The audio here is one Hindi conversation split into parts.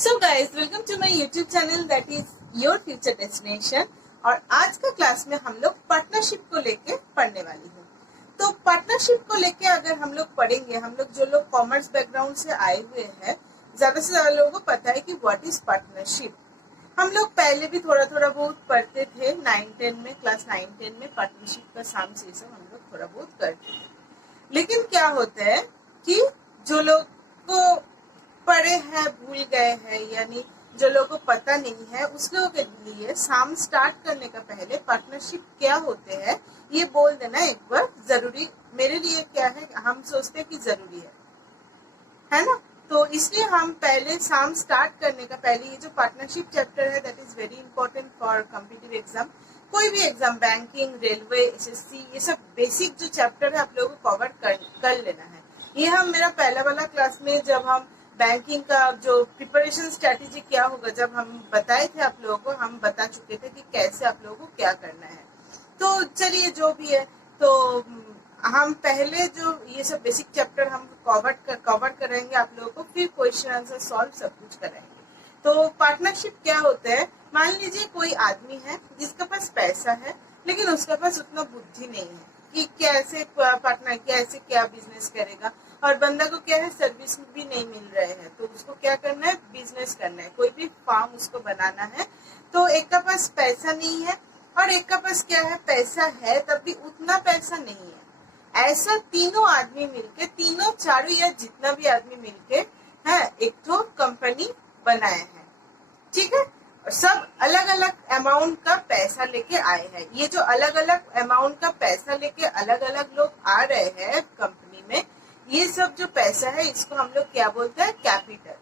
So guys welcome to my YouTube channel that is your future destination. और आज का क्लास में हम लोग पार्टनरशिप को लेके पढ़ने वाली हूँ। तो पार्टनरशिप को लेके अगर हम लोग पढ़ेंगे, हम लोग जो लोग कॉमर्स बैकग्राउंड से आए हुए हैं, ज्यादा से ज्यादा लोगों को पता है कि व्हाट इज पार्टनरशिप। हम लोग पहले भी थोड़ा थोड़ा बहुत पढ़ते थे 9-10 में, क्लास 9-10 में पार्टनरशिप का साम से सब हम लोग थोड़ा बहुत करते थे। लेकिन क्या होता है कि जो लोग को पढ़े हैं भूल गए हैं, यानी जो लोगों को पता नहीं है, उस लोगों के लिए साम स्टार्ट करने का पहले पार्टनरशिप क्या होते हैं ये बोल देना एक बार जरूरी मेरे लिए क्या है, हम सोचते हैं कि जरूरी है ना। तो इसलिए हम पहले साम स्टार्ट करने का पहले ये जो पार्टनरशिप चैप्टर है that is very important for competitive exam. कोई भी एग्जाम, बैंकिंग, रेलवे, एसएससी, ये सब बेसिक जो चैप्टर है आप लोगों को कवर कर लेना है। ये हम मेरा पहला वाला क्लास में जब हम बैंकिंग का जो प्रिपरेशन स्ट्रेटेजी क्या होगा जब हम बताए थे आप लोगों को, हम बता चुके थे कि कैसे आप लोगों को क्या करना है। तो चलिए जो भी है, तो हम पहले जो ये सब बेसिक चैप्टर हम कवर करेंगे आप लोगों को, फिर क्वेश्चन आंसर सॉल्व सब कुछ कराएंगे। तो पार्टनरशिप क्या होता है, मान लीजिए कोई आदमी है जिसके पास पैसा है लेकिन उसके पास उतना बुद्धि नहीं है कि कैसे पार्टनर कैसे क्या बिजनेस करेगा, और बंदा को क्या है सर्विस भी नहीं मिल रहे हैं, तो उसको क्या करना है, बिजनेस करना है, कोई भी फार्म उसको बनाना है। तो एक का पास पैसा नहीं है और एक का पास क्या है, पैसा है तब भी उतना पैसा नहीं है। ऐसा तीनों आदमी मिलके, तीनों चारों या जितना भी आदमी मिलके है एक तो कंपनी बनाए हैं, ठीक है। और सब अलग अलग अमाउंट का पैसा लेके आए हैं। ये जो अलग अलग अमाउंट का पैसा लेके अलग अलग लोग आ रहे हैं कंपनी में, ये सब जो पैसा है इसको हम लोग क्या बोलते हैं, कैपिटल,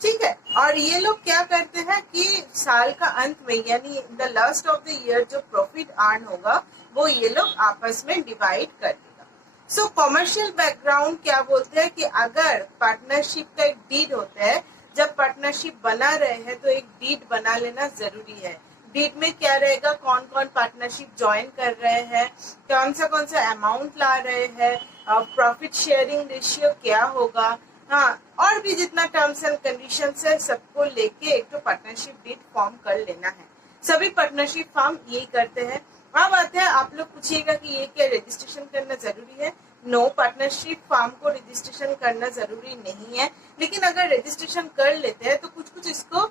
ठीक है। और ये लोग क्या करते हैं कि साल का अंत में यानी the last of the year जो प्रॉफिट अर्न होगा वो ये लोग आपस में डिवाइड कर देगा। सो कॉमर्शियल बैकग्राउंड क्या बोलते हैं कि अगर पार्टनरशिप का एक डीड होता है, जब पार्टनरशिप बना रहे हैं तो एक डीड बना लेना जरूरी है। डीड में क्या रहेगा, कौन कौन पार्टनरशिप ज्वाइन कर रहे हैं, कौन सा अमाउंट ला रहे हैं, प्रॉफिट शेयरिंग रेशियो क्या होगा, हाँ, और भी जितना टर्म्स एंड कंडीशंस है सबको लेके एक तो पार्टनरशिप डीड फॉर्म कर लेना है। सभी पार्टनरशिप फॉर्म यही करते हैं। अब आते हैं, आप लोग पूछिएगा कि ये क्या रजिस्ट्रेशन करना जरूरी है। नो, पार्टनरशिप फॉर्म को रजिस्ट्रेशन करना जरूरी नहीं है, लेकिन अगर रजिस्ट्रेशन कर लेते हैं तो कुछ इसको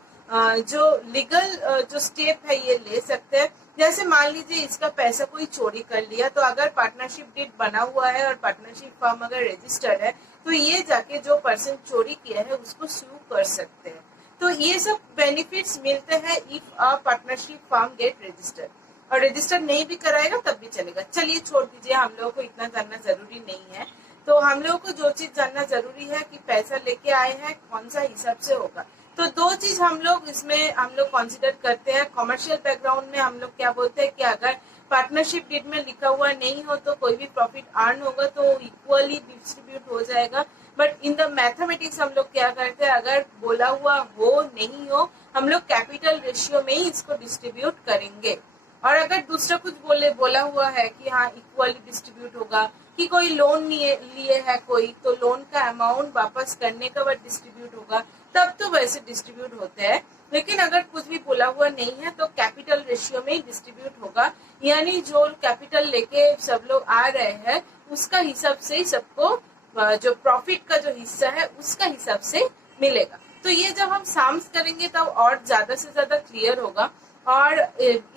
जो लीगल जो स्टेप है ये ले सकते हैं। जैसे मान लीजिए इसका पैसा कोई चोरी कर लिया, तो अगर पार्टनरशिप डीड बना हुआ है और पार्टनरशिप फॉर्म अगर रजिस्टर्ड है तो ये जाके जो पर्सन चोरी किया है उसको सू कर सकते हैं। तो ये सब बेनिफिट्स मिलते हैं if a partnership form get registered. और रजिस्टर नहीं भी कराएगा तब भी चलेगा। चलिए छोड़ दीजिए, हम लोगों को इतना जानना जरूरी नहीं है। तो हम लोगों को जो चीज जानना जरूरी है कि पैसा लेके आए हैं कौन सा हिसाब से होगा। तो दो चीज हम लोग इसमें हम लोग कंसिडर करते हैं। कॉमर्शियल बैकग्राउंड में हम लोग क्या बोलते हैं कि अगर पार्टनरशिप डीड में लिखा हुआ नहीं हो तो कोई भी प्रॉफिट अर्न होगा तो इक्वली डिस्ट्रीब्यूट हो जाएगा। बट इन द मैथमेटिक्स हम लोग क्या करते हैं, अगर बोला हुआ हो नहीं हो हम लोग कैपिटल रेशियो में ही इसको डिस्ट्रीब्यूट करेंगे। और अगर दूसरा कुछ बोला हुआ है कि हाँ इक्वली डिस्ट्रीब्यूट होगा, कि कोई लोन लिए है कोई, तो लोन का अमाउंट वापस करने का बाद डिस्ट्रीब्यूट होगा, तब तो वैसे डिस्ट्रीब्यूट होते हैं। लेकिन अगर कुछ भी बोला हुआ नहीं है तो कैपिटल रेशियो में ही डिस्ट्रीब्यूट होगा, यानी जो कैपिटल लेके सब लोग आ रहे हैं उसका हिसाब से ही सबको जो प्रॉफिट का जो हिस्सा है उसका हिसाब से मिलेगा। तो ये जब हम साम्स करेंगे तब और ज्यादा से ज्यादा क्लियर होगा। और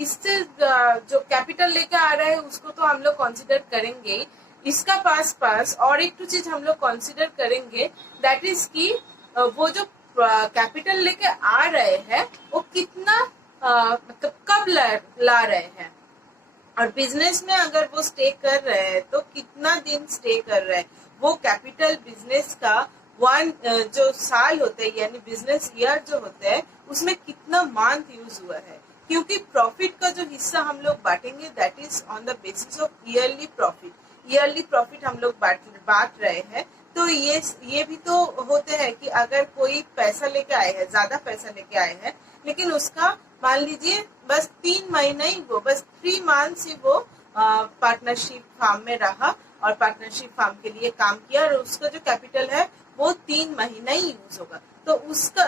इससे जो कैपिटल लेके आ रहा है उसको तो हम लोग कंसिडर करेंगे, इसका पास और एक तो चीज हम लोग कंसिडर करेंगे दैट इज कि वो जो कैपिटल लेके आ रहे हैं वो कितना मतलब कब ला रहे हैं, और बिजनेस में अगर वो स्टे कर रहे हैं तो कितना दिन स्टे कर रहे हैं। वो कैपिटल बिजनेस का जो साल होता है यानी बिजनेस ईयर जो होता है उसमें कितना मंथ यूज हुआ है, क्योंकि प्रॉफिट का जो हिस्सा हम लोग बांटेंगे that is on the basis of yearly profit. Yearly profit हम लोग बांट रहे हैं। तो ये भी तो होते हैं कि अगर कोई पैसा लेके आए हैं, ज्यादा पैसा लेके आए हैं, लेकिन उसका मान लीजिए बस 3 महीना ही, वो बस 3 मंथ्स ही वो पार्टनरशिप फार्म में रहा और पार्टनरशिप फार्म के लिए काम किया और उसका जो कैपिटल है वो 3 महीना ही यूज होगा। तो उसका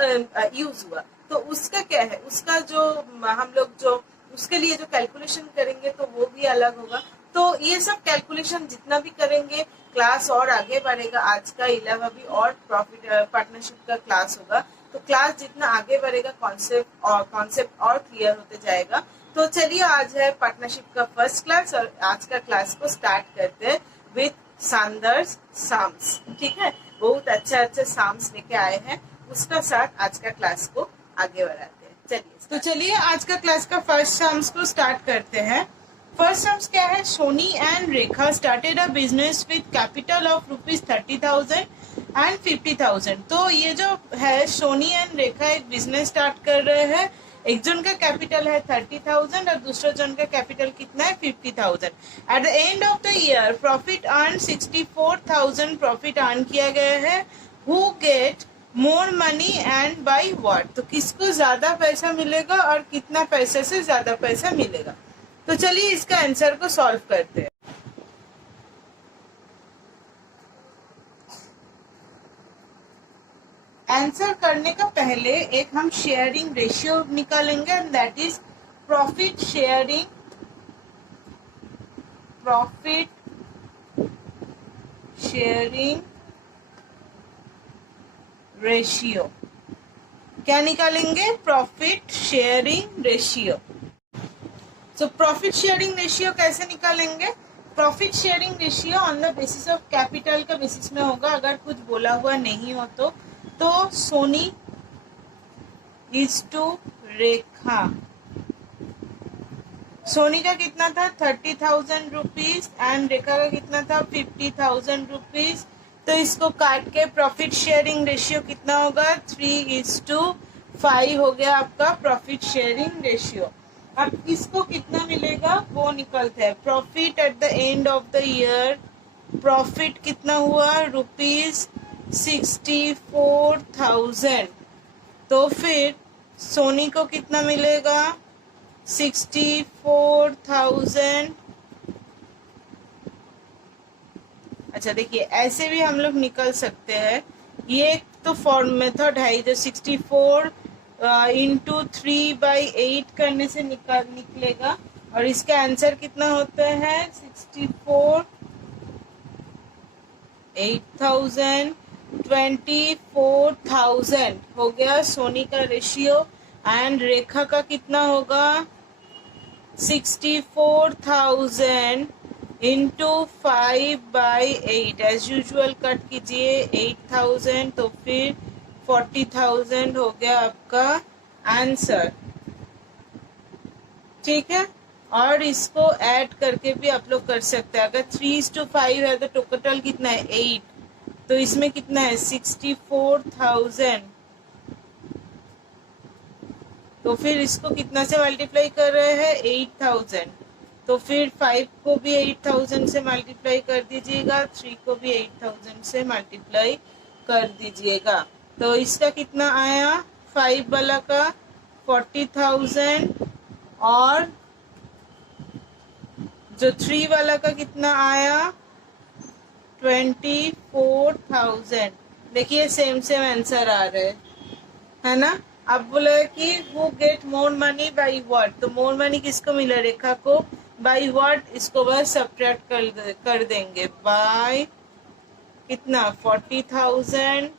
यूज हुआ, तो उसका क्या है, उसका जो हम लोग जो उसके लिए जो कैलकुलेशन करेंगे तो वो भी अलग होगा। तो ये सब कैलकुलेशन जितना भी करेंगे क्लास और आगे बढ़ेगा। आज का 11वीं और प्रॉफिट पार्टनरशिप का क्लास होगा, तो क्लास जितना आगे बढ़ेगा कॉन्सेप्ट और क्लियर होते जाएगा। तो चलिए आज है पार्टनरशिप का फर्स्ट क्लास और आज का क्लास को स्टार्ट करते हैं विथ शानदार साम्स। ठीक है, बहुत अच्छे साम्स लेके आए हैं, उसका साथ आज का क्लास को आगे बढ़ाते हैं। चलिए तो चलिए आज का क्लास का फर्स्ट साम्स को स्टार्ट करते हैं। फर्स्ट साम्स क्या है, Soni and Rekha started a business with capital of ₹30,000 and 50,000। तो ये जो है सोनी एंड रेखा एक बिजनेस स्टार्ट कर रहे हैं। एक जन का कैपिटल है 30,000 और दूसरा जन का कैपिटल कितना है 50,000। At the end of the year profit earn 64,000 profit earn किया गया है। Who get more money and by what, तो किसको ज्यादा पैसा मिलेगा और कितना पैसे से ज्यादा पैसा मिलेगा। तो चलिए इसका आंसर को सॉल्व करते हैं। आंसर करने का पहले एक हम शेयरिंग रेशियो निकालेंगे and that is profit sharing ratio. क्या निकालेंगे, profit sharing ratio. So profit sharing ratio कैसे निकालेंगे, profit sharing ratio on the basis of capital का बेसिस में होगा। अगर कुछ बोला हुआ नहीं हो तो सोनी इज टू रेखा, सोनी का कितना था 30,000 रुपीज एंड रेखा का कितना था 50,000 रुपीज। तो इसको काट के प्रॉफिट शेयरिंग रेशियो कितना होगा 3:5 हो गया आपका प्रॉफिट शेयरिंग रेशियो। अब इसको कितना मिलेगा वो निकलता है, profit at the end of the year profit कितना हुआ ₹64,000। तो फिर सोनी को कितना मिलेगा 64,000। अच्छा देखिए ऐसे भी हम लोग निकल सकते हैं, ये एक तो फॉर्म मेथड है जो 64 इंटू 3/8 करने से निकलेगा और इसका आंसर कितना होता है 64 8,000 24,000 हो गया सोनी का रेशियो। एंड रेखा का कितना होगा 64,000 इंटू 5/8। एज यूजुअल कट कीजिए 8,000 तो फिर 40,000 हो गया आपका आंसर। ठीक है, और इसको ऐड करके भी आप लोग कर सकते हैं। अगर 3:5 है तो टोटल कितना है 8, तो इसमें कितना है 64,000। तो फिर इसको कितना से मल्टीप्लाई कर रहे हैं 8,000। तो फिर 5 को भी 8,000 से मल्टीप्लाई कर दीजिएगा, 3 को भी 8,000 से मल्टीप्लाई कर दीजिएगा। तो इसका कितना आया 5 वाला का 40,000 और जो 3 वाला का कितना आया 24,000। देखिए सेम आंसर आ रहे है ना। अब बोला कि वो get more money by what, तो मोर मनी किसको मिला रेखा को, बाई व्हाट इसको बस सब्ट्रैक्ट कर देंगे बाय कितना 40,000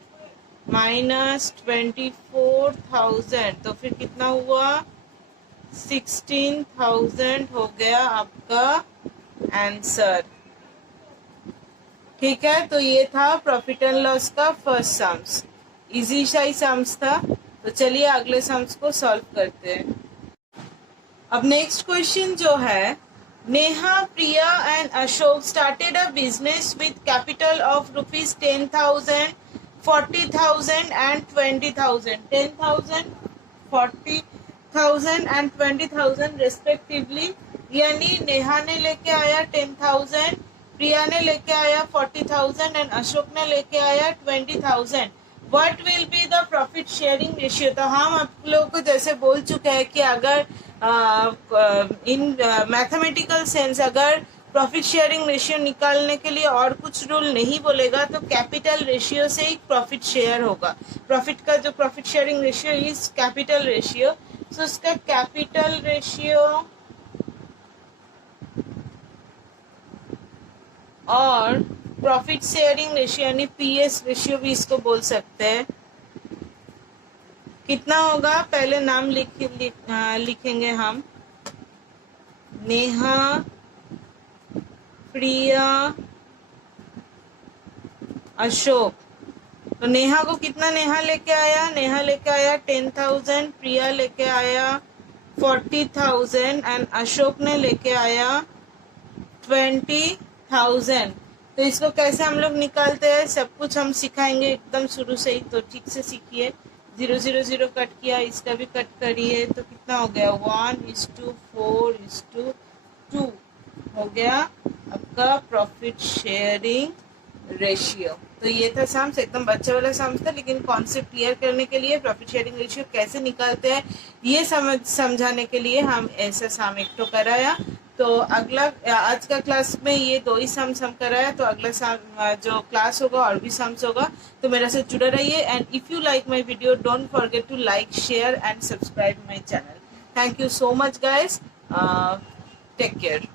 माइनस 24,000। तो फिर कितना हुआ 16,000 हो गया आपका आंसर। ठीक है, तो ये था प्रॉफिट एंड लॉस का फर्स्ट सम्स, इजी सा ही सम्स था। तो चलिए अगले सम्स को सॉल्व करते हैं। अब नेक्स्ट क्वेश्चन जो है, Neha, Priya and Ashok started a business with capital of ₹10,000, 40,000 एंड 20,000। 10,000, 40,000 एंड 20,000 रेस्पेक्टिवली। यानी नेहा ने लेके आया 10,000, प्रिया ने लेके आया 40,000 एंड अशोक ने लेके आया 20,000। What will be the profit sharing ratio. तो हम आप लोगों को जैसे बोल चुके हैं कि अगर इन मैथमेटिकल सेंस अगर प्रॉफिट शेयरिंग रेशियो निकालने के लिए और कुछ रूल नहीं बोलेगा, तो कैपिटल रेशियो से ही प्रॉफिट शेयर होगा। प्रॉफिट का जो profit sharing ratio is capital ratio, तो उसका कैपिटल रेशियो और प्रॉफिट शेयरिंग रेशियो यानी पीएस रेशियो भी इसको बोल सकते हैं। कितना होगा, पहले नाम लिखेंगे हम, नेहा, प्रिया, अशोक। तो नेहा को कितना नेहा लेके आया, नेहा लेके आया 10,000, प्रिया लेके आया 40,000 एंड अशोक ने लेके आया 20,000। तो इसको कैसे हम लोग निकालते हैं सब कुछ हम सिखाएंगे एकदम शुरू से ही, तो ठीक से सीखिए। 0 0 0 कट किया, इसका भी कट करिए, तो कितना हो गया 1:4:2 हो गया आपका प्रॉफिट शेयरिंग रेशियो। तो ये था साम्स, एकदम बच्चे वाला साम्स था, लेकिन कॉन्सेप्ट क्लियर करने के लिए, प्रॉफिट शेयरिंग रेशियो कैसे निकालते हैं ये समझाने के लिए हम ऐसा साम एक तो कराया। तो अगला आज का क्लास में ये 2 ही सम्स हम कराया, तो अगला साम जो क्लास होगा और भी सम्स होगा। तो मेरे से जुड़े रहिए, and if you like my video don't forget to like, share and subscribe my channel. Thank you so much guys, take care.